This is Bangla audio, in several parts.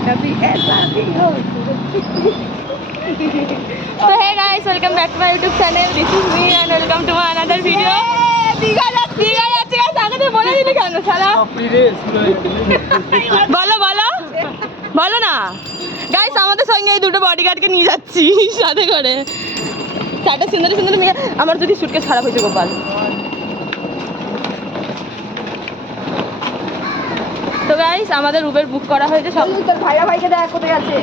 So hey guys, welcome back to my YouTube channel. This is me and welcome to my another video. Digha যাচ্ছি guys, আগে বলে দিলি কেন শালা? বলো বলো বলো না গাইস, আমাদের সঙ্গে এই দুটো বডিগার্ডকে নিয়ে যাচ্ছি সাথে করে। চারটা সুন্দর সুন্দর মেয়ে। আমার যদি সুটকেস খারাপ হয়েছে গোপাল। তো গাইস, আমাদের উবের বুক করা হয়েছে। সব তোর ভাইরা ভাইকে দেখ কোথায় আছে।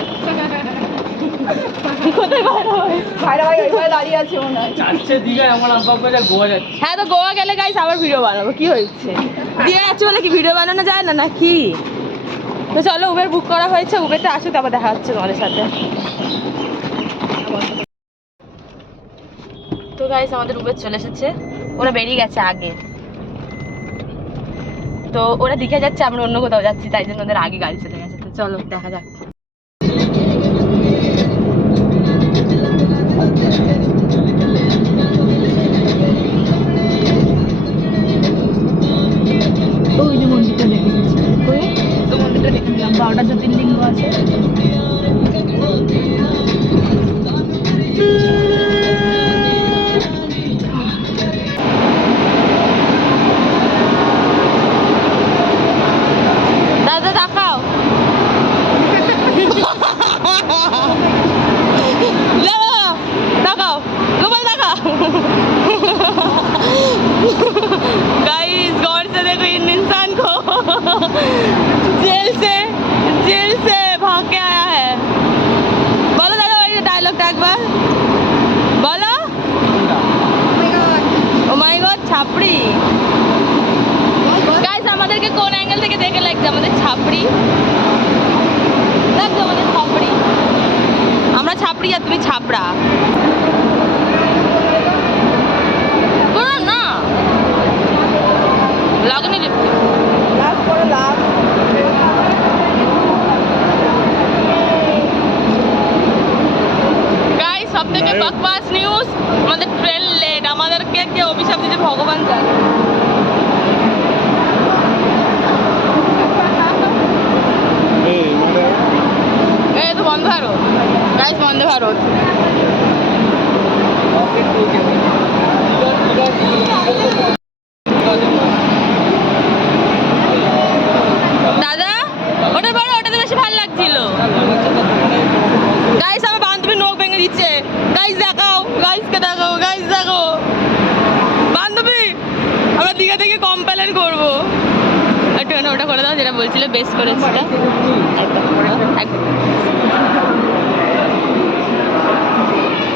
কোথায় ভাইরা ভাই ওইখানে দাঁড়িয়ে আছে মনে হয়। যাচ্ছে দীঘায়, আমার আব্বা বলে গোয়া যাচ্ছে। হ্যাঁ, তো গোয়া গেলে গাইস আবার ভিডিও বানাবো। কি হয়েছে, দীঘা যাচ্ছে বলে কি ভিডিও বানানো যায় না নাকি? তো চলো, উবের বুক করা হয়েছে, উবেরটা আসুক তারপর দেখা হচ্ছে তোমাদের সাথে। তো গাইস, আমাদের উবের চলে এসেছে। ওরা বেরিয়ে গেছে আগে, তো ওরা দীঘা যাচ্ছে, আমরা অন্য কোথাও যাচ্ছি, তাই জন্য ওদের আগে গাড়ি চলে গেছে। তো চলো দেখা যাক। ওই যে মন্দিরটা দেখে গেছি, তো মন্দিরটা দেখে নিলাম। 12টা জ্যোতির্লিঙ্গ আছে। দাদা দেখাও, দেখাও গোপাল, দেখাও। गाइस गौर से देखो इन इंसान को, जेल से भाग के आया है। बोलो दादा वही डायलॉगটা একবার বলো। ও মাই গড, ছাপড়ি। গাইস, আমাদেরকে কোন অ্যাঙ্গেল থেকে দেখে লাগছে আমাদের ছাপড়ি? লাগছে আমাদের ছাপড়ি। আমরা ছাপড়ি আর তুমি ছাপড়া। না লাগেনি লিপস্টিক, লাভ করে লাভ। গাইস, সবথেকে বকবাস নিউজ, আমাদের ট্রেন লেট। আমাদেরকে কে অভিশাপ দিয়েছে ভগবান জানে। এই তো বন্ধ ভারত গাইস, বন্ধ ভারত। দাদা ওটা বড়, ওটাতে বেশি ভালো লাগছিল। গাইস, আমার বান্ধবী নখ ভেঙে দিচ্ছে। গাইস দেখাও, গাইসকে দেখাও, গাইস দেখো বান্ধবী, আমরা দীঘা থেকে কমপ্লেন করবো। একটু ওটা করে দাও যেটা বলছিলে, বেশ করেছিল।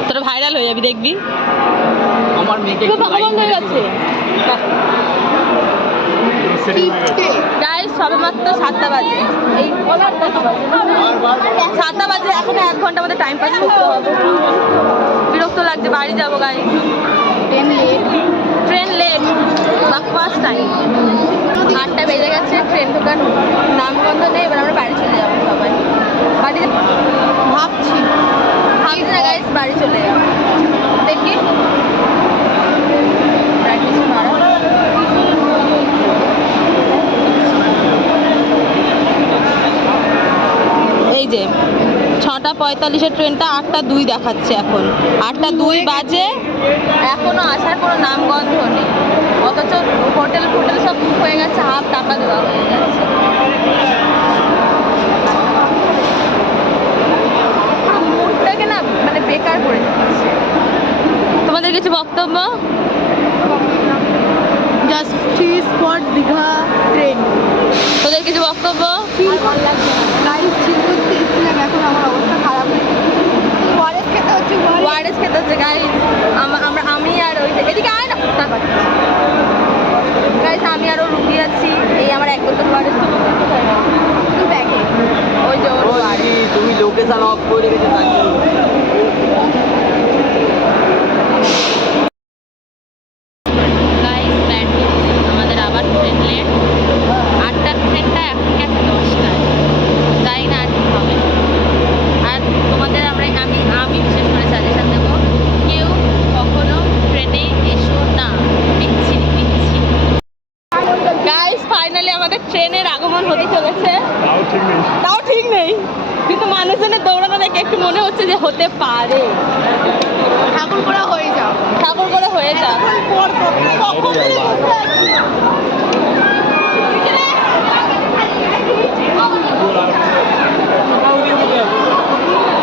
তোরা ভাইরাল হয়ে যাবি, দেখবি। আমার মেয়েকে বন্ধ হয়ে যাচ্ছে। গাইস, সবে মাত্র 7টা বাজে। এই 7টা বাজে, এখন 1 ঘন্টা আমাদের টাইম পাস করতে হবে। বিরক্ত লাগছে, বাড়ি যাবো গাইস। ট্রেন লেট, বাকওয়াস টাইম। 8টা বেজে গেছে, ট্রেন ঢোকার নামগন্ধ নেই। এবার আমরা বাড়ি চলে যাবো সবাই। বাড়ি ভাবছি না গাইস, বাড়ি চলে যাবো। দেখি এই যে 6:45-এর ট্রেনটা 8:02 দেখাচ্ছে। এখন 8:02 বাজে, এখনো আসার কোনো নামগন্ধ নেই। অথচ হোটেল সব বুক হয়ে গেছে, হাফ টাকা দেওয়া হয়ে গেছে। মুডটাকে না মানে বেকার করে দিচ্ছে। তোমাদের কিছু বক্তব্য? Just spot Digha train. তোদের কিছু বক্তব্য? এখন আমার অবস্থা খারাপ হয়ে গেছে। ওয়ারেস খেতে হচ্ছে গাইস। আমি আর ওই এদিকে আয় না গাইস, আমি আরও রুগী আছি। এই আমার 1 বোতল ওয়ারেস ব্যাগে। ওই যে তুমি লোকেশন অফ করে রেখেছো নাকি? আমাদের আবার ট্রেন লেট। 8টার ট্রেনটা এখন গেছে 10টায়। যাই না আর কি হবে। আর তোমাদের আমি বিশেষ করে সাজেশন দেবো, কেউ কখনো ট্রেনে এসো না, পিচ্ছি। গাইস, ফাইনালি আমাদের ট্রেনের আগমন হতে চলেছে। তাও ঠিক নেই, কিন্তু মানুষজনের দৌড়ানো দেখে একটু মনে হচ্ছে যে হতে পারে। ঠাকুর করা হয়ে যাও, ঠাকুর করে হয়ে যা।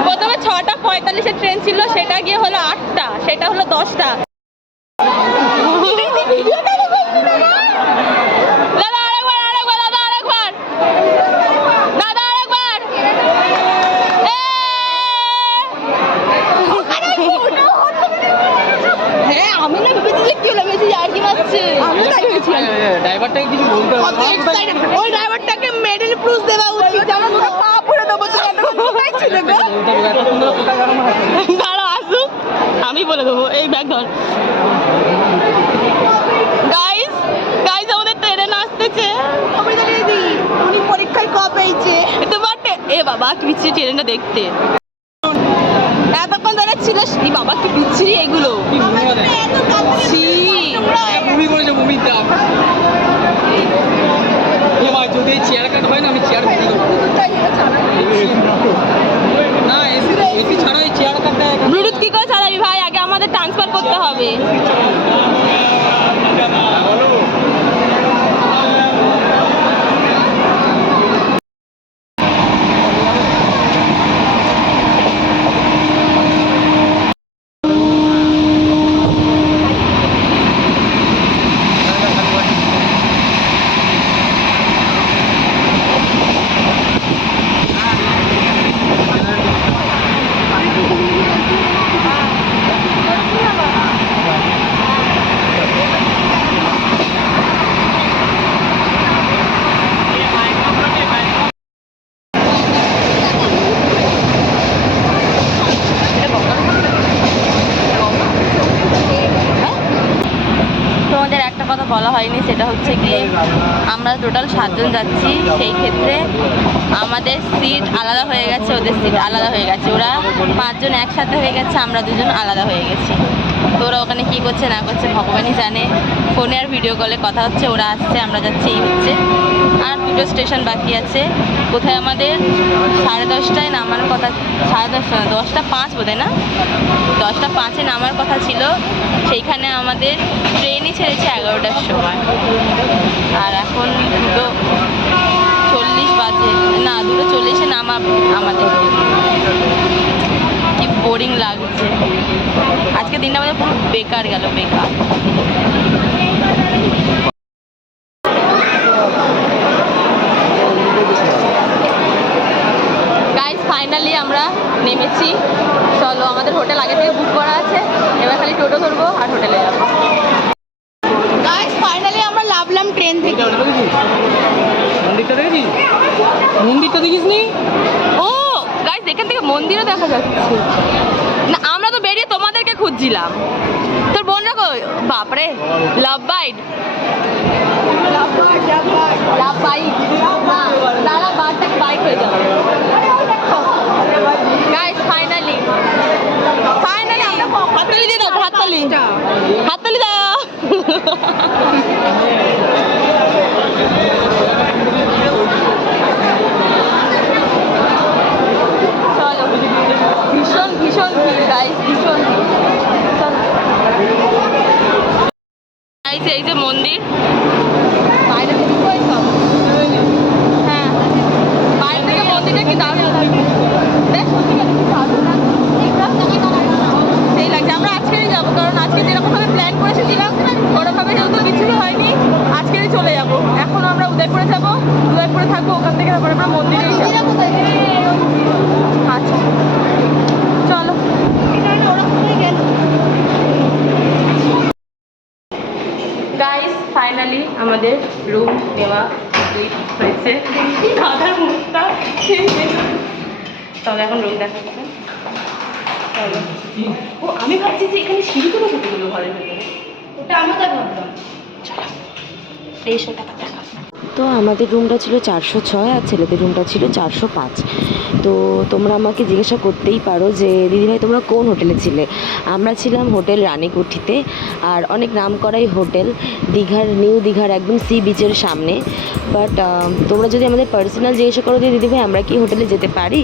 প্রথমে 6:45 ট্রেন ছিল, সেটা গিয়ে হলো 8টা, সেটা হলো 10টা। দাদা আরেকবার, আরেকবার, দাদা আরেকবার, দাদা আরেকবার। হ্যাঁ আমি না ভেবেছি কি হলো, ভেবেছি আর কি মারছে, আমি তাই ভেবেছি। ড্রাইভারটাকে কিছু বলতে হবে ওই ড্রাইভারটাকে মেডেল প্রুফ দেওয়া উচিত, আমরা দুটো পা পুড়ে দেবো। দাঁড়া আসুক, আমি বলে দেবো। এই ব্যাগ ধর। গাইস গাইস আমাদের ট্রেন আসতেছে। আমি জানিয়ে দিই উনি পরীক্ষায় কপ পেয়েছে। তোমার এ বাবা কি বিচ্ছিরি ট্রেনটা দেখতে, এতক্ষণ ধরে ছিল। এই বাবা কি বিচ্ছিরি এগুলো, ছি। মুভি করেছে, মুভির দাম এবার যদি চেয়ার কাট হয় না, আমি চেয়ার কিনে দেবো। না এসি এসি ছাড়া এই চেয়ার কাটটা ব্লুটুথ কি করে চালাবি ভাই, আগে আমাদের ট্রান্সফার করতে হবে। তোমাদের একটা কথা বলা হয়নি, সেটা হচ্ছে গিয়ে আমরা টোটাল 7 জন যাচ্ছি। সেই ক্ষেত্রে আমাদের সিট আলাদা হয়ে গেছে, ওদের সিট আলাদা হয়ে গেছে। ওরা 5 জন একসাথে হয়ে গেছে, আমরা 2 জন আলাদা হয়ে গেছি। তো ওরা ওখানে কী করছে না করছে ভগবানই জানে। ফোনে আর ভিডিও কলে কথা হচ্ছে, ওরা আসছে আমরা যাচ্ছি, এই হচ্ছে। আর 2টো স্টেশন বাকি আছে। কোথায় আমাদের 10:30টায় নামার কথা, 10:30 না 10:05 বোধ হয়, না 10:05-এ নামার কথা ছিল। সেইখানে আমাদের ট্রেনই ছেড়েছে 11টার সময়, আর এখন 2:40 বাজে, না 2:40-এ নামা আমাদের। কি বোরিং লাগছে আজকে দিনটা, আমাদের পুরো বেকার গেল, বেকার। গাইস ফাইনালি আমরা নেমেছি। চলো, আমাদের হোটেল আগে থেকে বুক করা আছে, এবার খালি টোটো ধরবো আর হোটেলে যাবো। গাইস ফাইনালি আমরা লাভলাম ট্রেন থেকে। মন্দিরটা দেখেছিস? মন্দিরটা দেখিস নি? ও গাইস এখান থেকে মন্দিরও দেখা যাচ্ছে। না আমরা তো বেরিয়ে তোমাদেরকে খুঁজছিলাম। তোর বোন রাখো, বাপরে লাভ বাইট, লাভ বাইক, দাঁড়া বারটাকে বাইক হয়ে যাবে। গাইস ফাইনালি ফাইনালি হাততালি দিয়ে দাও, হাততালি, হাততালি দাও। চলো, ভীষণ ভীষণ ভিড় গাইস, ভীষণ ভিড়। গাইস এই যে মন্দির, বাইরে থেকে হ্যাঁ বাইরে থেকে মন্দিরটা কি দারুণ দেখ, সত্যি কথা কি দারুণ লাগছে। সেই লাগছে। আমরা আজকেরই যাবো, কারণ আজকে যেরকমভাবে প্ল্যান করে এসেছিলাম ওরকমভাবে যেহেতু কিছুই হয়নি, আজকেরই চলে যাবো। এখন আমরা উদয়পুরে যাবো, উদয়পুরে থাকবো, ওখান থেকে তারপরে আমরা মন্দিরেই যাবো। আচ্ছা চলো। গাইস ফাইনালি আমাদের রুম নেওয়া হয়েছে। দাদার মুখটা তাহলে এখন রুম দেখা যাবে। চলো। ও আমি ভাবছি যে এখানে সিঁড়ি করে কতগুলো ঘরের ভেতরে, ওটা আমাদের ভাবলাম। চলো এই শোটা দেখা। তো আমাদের রুমটা ছিল 406 আর ছেলেদের রুমটা ছিল 405। তো তোমরা আমাকে জিজ্ঞাসা করতেই পারো যে দিদিভাই তোমরা কোন হোটেলে ছিলে। আমরা ছিলাম হোটেল রানীকুঠিতে, আর অনেক নাম করাই হোটেল, দীঘার নিউ দীঘার একদম সি বিচের সামনে। বাট তোমরা যদি আমাদের পার্সোনাল জিজ্ঞাসা করো যে দিদিভাই আমরা কি হোটেলে যেতে পারি,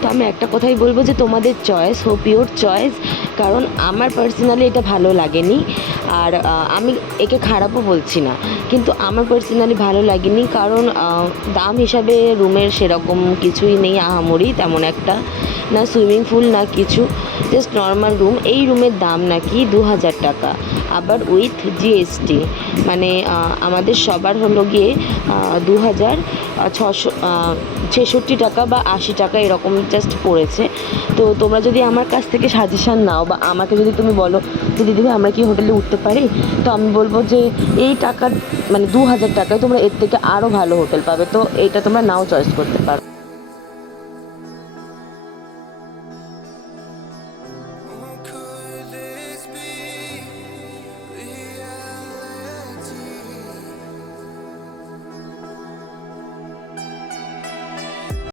তো আমি একটা কথাই বলবো যে তোমাদের চয়েস, হোপ ইউর চয়েস। কারণ আমার পার্সোনালি এটা ভালো লাগেনি, আর আমি একে খারাপও বলছি না, কিন্তু আমার পার্সোনালি ভালো লাগেনি। কারণ দাম হিসাবে রুমের সেরকম কিছুই নেই আহামরি তেমন একটা, না সুইমিং পুল না কিছু, জাস্ট নর্মাল রুম। এই রুমের দাম নাকি 2000 টাকা, আবার উইথ জিএসটি, মানে আমাদের সবার হলো গিয়ে 2666 টাকা বা 80 টাকা এরকম জাস্ট পড়েছে। তো তোমরা যদি আমার কাছ থেকে সাজেশান নাও, বা আমাকে যদি তুমি বলো যে দিদিভাই আমরা কি হোটেলে উঠতে পারি, তো আমি বলবো যে এই টাকার মানে 2000 টাকায় তোমরা এর থেকে আরও ভালো হোটেল পাবে, তো এইটা তোমরা নাও চয়েস করতে পারো।